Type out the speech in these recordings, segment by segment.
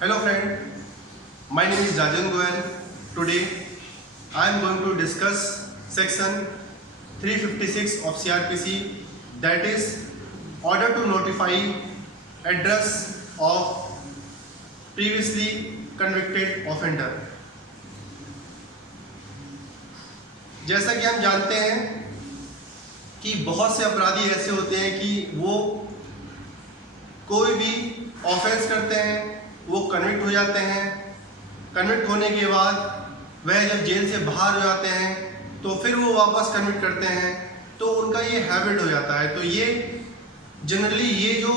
Hello friend, my name is Rajan Goyal. Today I am going to discuss section 356 of CRPC, that is order to notify address of previously convicted offender. जैसा कि हम जानते हैं कि बहुत से अपराधी ऐसे होते हैं कि वो कोई भी ऑफेंस करते हैं, वो कन्विक्ट हो जाते हैं। कन्विक्ट होने के बाद वह जब जेल से बाहर हो जाते हैं तो फिर वो वापस कन्विक्ट करते हैं, तो उनका ये हैबिट हो जाता है। तो ये जनरली ये जो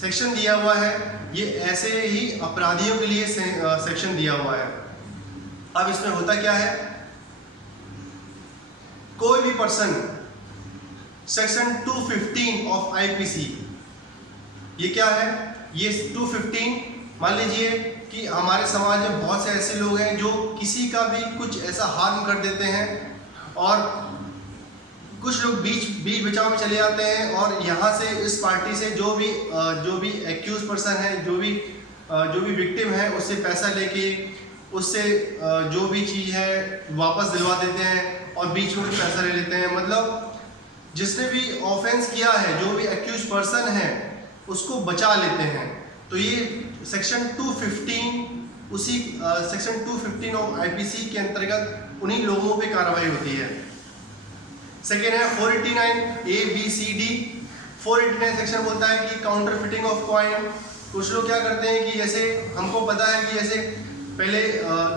सेक्शन दिया हुआ है ये ऐसे ही अपराधियों के लिए सेक्शन दिया हुआ है। अब इसमें होता क्या है, कोई भी पर्सन सेक्शन 215 ऑफ आईपीसी, ये क्या है, ये 215, मान लीजिए कि हमारे समाज में बहुत से ऐसे लोग हैं जो किसी का भी कुछ ऐसा हार्म कर देते हैं और कुछ लोग बीच बचाव में चले जाते हैं और यहाँ से इस पार्टी से जो भी एक्यूज पर्सन है, जो भी विक्टिम है, उससे पैसा लेके उससे जो भी चीज़ है वापस दिलवा देते हैं और बीच में पैसा ले लेते हैं। मतलब जिसने भी ऑफेंस किया है, जो भी एक्यूज पर्सन है, उसको बचा लेते हैं। तो ये सेक्शन 215 उसी सेक्शन 215 ऑफ आईपीसी के अंतर्गत उन्हीं लोगों पे कार्रवाई होती है। सेकेंड है 489 ABCD। 489 सेक्शन बोलता है कि काउंटर फिटिंग ऑफ कॉइन। कुछ लोग क्या करते हैं कि जैसे हमको पता है कि जैसे पहले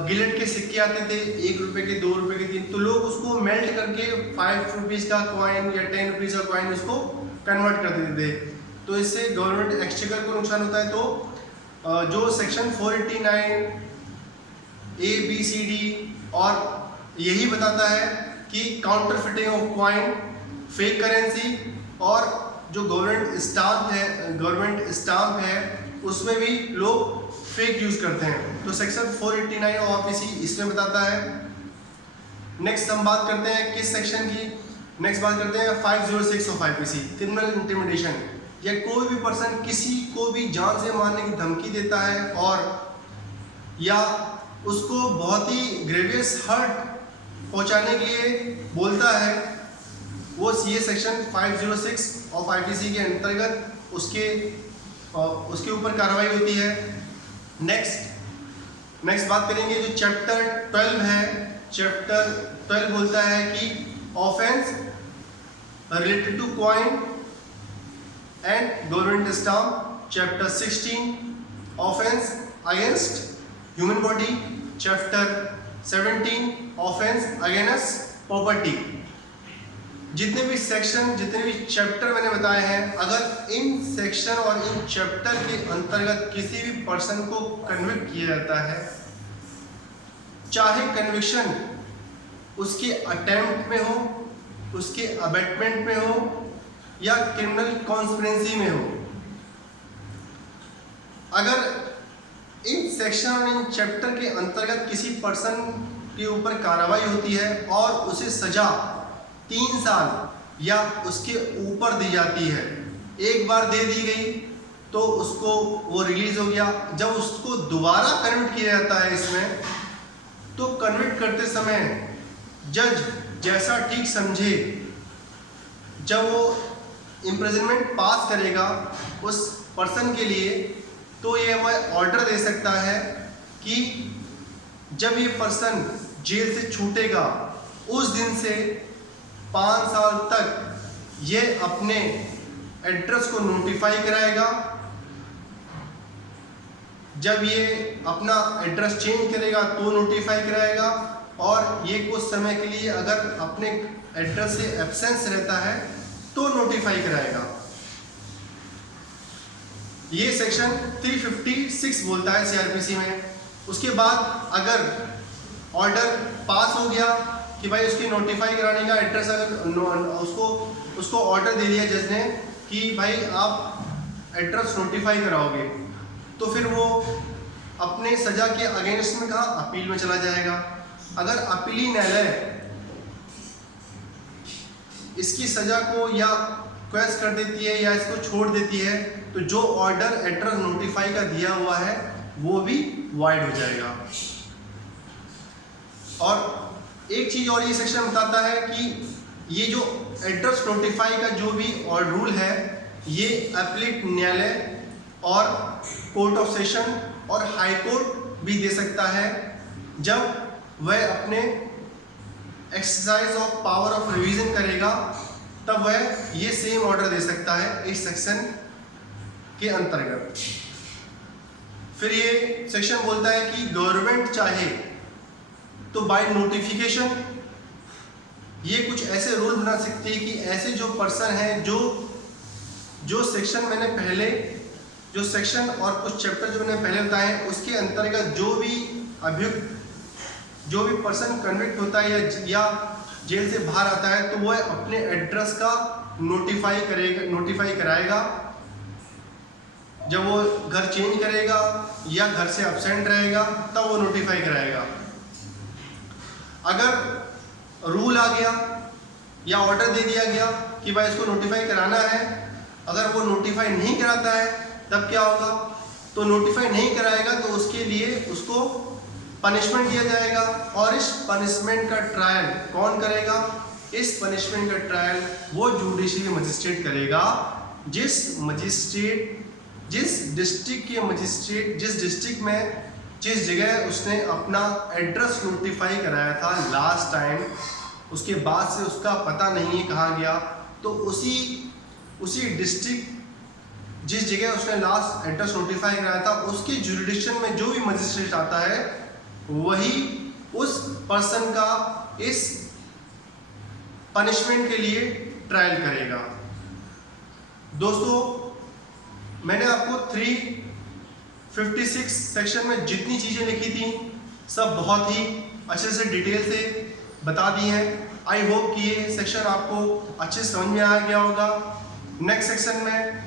गिलेट के सिक्के आते थे, 1 रुपए के, 2 रुपए के, 3, तो लोग उसको मेल्ट करके 5 रुपीज़ का कॉइन या 10 रुपीज़ का कॉइन उसको कन्वर्ट कर देते थे। तो इससे गवर्नमेंट एक्सचेकर को नुकसान होता है। तो जो सेक्शन 489 ABCD और यही बताता है कि counter fitting of coin, fake currency और जो गवर्नमेंट स्टाम्प है उसमें भी लोग फेक यूज करते हैं। तो सेक्शन 489 ऑफ आईपीसी इसमें बताता है। नेक्स्ट हम बात करते हैं किस सेक्शन की, नेक्स्ट बात करते हैं 506 ऑफ आईपीसी, क्रिमिनल इंटिमिडेशन। या कोई भी पर्सन किसी को भी जान से मारने की धमकी देता है और या उसको बहुत ही ग्रेवियस हर्ट पहुंचाने के लिए बोलता है, वो ये सेक्शन 506 ऑफ आईपीसी के अंतर्गत उसके ऊपर कार्रवाई होती है। नेक्स्ट बात करेंगे जो चैप्टर 12 है। चैप्टर 12 बोलता है कि offence related to coin and government stamp. Chapter 16 offence against human body. Chapter 17 offence against property. जितने भी चैप्टर मैंने बताए हैं, अगर इन सेक्शन और इन चैप्टर के अंतर्गत किसी भी पर्सन को कन्विक्ट किया जाता है, चाहे कन्विक्शन उसके अटेम्प्ट में हो, उसके अबेटमेंट में हो या क्रिमिनल कॉन्स्पिरेंसी में हो, अगर इन सेक्शन और इन चैप्टर के अंतर्गत किसी पर्सन के ऊपर कार्रवाई होती है और उसे सजा 3 साल या उसके ऊपर दी जाती है, एक बार दे दी गई तो उसको वो रिलीज हो गया। जब उसको दोबारा कन्विक्ट किया जाता है इसमें, तो कन्विक्ट करते समय जज जैसा ठीक समझे, जब वो इम्प्रिजनमेंट पास करेगा उस पर्सन के लिए, तो ये वह ऑर्डर दे सकता है कि जब ये पर्सन जेल से छूटेगा उस दिन से 5 साल तक ये अपने एड्रेस को नोटिफाई कराएगा। जब ये अपना एड्रेस चेंज करेगा तो नोटिफाई कराएगा, और ये कुछ समय के लिए अगर अपने एड्रेस से एब्सेंस रहता है तो नोटिफाई कराएगा। ये सेक्शन 356 बोलता है सीआरपीसी में। उसके बाद अगर ऑर्डर पास हो गया कि भाई उसकी नोटिफाई कराने का एड्रेस, अगर उसको ऑर्डर दे दिया जज ने कि भाई आप एड्रेस नोटिफाई कराओगे, तो फिर वो अपने सजा के अगेंस्ट में अपील में चला जाएगा। अगर अपीली न्यायालय इसकी सजा को या क्वेश कर देती है या इसको छोड़ देती है, तो जो ऑर्डर एड्रेस नोटिफाई का दिया हुआ है वो भी वाइड हो जाएगा। और एक चीज़ और ये सेक्शन बताता है कि ये जो एड्रेस नोटिफाई का जो भी और रूल है, ये एप्लीट न्यायालय और कोर्ट ऑफ सेशन और हाई कोर्ट भी दे सकता है जब वह अपने exercise of power of revision करेगा, तब वह ये सेम ऑर्डर दे सकता है इस सेक्शन के अंतर्गत। फिर ये सेक्शन बोलता है कि गवर्नमेंट चाहे तो बाय नोटिफिकेशन ये कुछ ऐसे रूल बना सकती है कि ऐसे जो पर्सन हैं जो सेक्शन मैंने पहले जो सेक्शन और कुछ चैप्टर जो मैंने पहले बताए हैं उसके अंतर्गत जो भी अभियुक्त जो भी पर्सन कन्विक्ट होता है या जेल से बाहर आता है, तो वह अपने एड्रेस का नोटिफाई कराएगा जब वो घर चेंज करेगा या घर से एब्सेंट रहेगा, तब वो नोटिफाई कराएगा। अगर रूल आ गया या ऑर्डर दे दिया गया कि भाई इसको नोटिफाई कराना है, अगर वो नोटिफाई नहीं कराता है तब क्या होगा? तो नोटिफाई नहीं कराएगा तो उसके लिए उसको पनिशमेंट दिया जाएगा, और इस पनिशमेंट का ट्रायल कौन करेगा? इस पनिशमेंट का ट्रायल वो जुडिशरी मजिस्ट्रेट करेगा जिस डिस्ट्रिक्ट में जिस जगह उसने अपना एड्रेस नोटिफाई कराया था लास्ट टाइम, उसके बाद से उसका पता नहीं है कहाँ गया, तो उसी डिस्ट्रिक्ट जिस जगह उसने लास्ट एड्रेस नोटिफाई कराया था उसके जुरिडिक्शन में जो भी मजिस्ट्रेट आता है वही उस पर्सन का इस पनिशमेंट के लिए ट्रायल करेगा। दोस्तों, मैंने आपको 356 सेक्शन में जितनी चीज़ें लिखी थी सब बहुत ही अच्छे से डिटेल से बता दी हैं। आई होप कि ये सेक्शन आपको अच्छे से समझ में आ गया होगा। नेक्स्ट सेक्शन में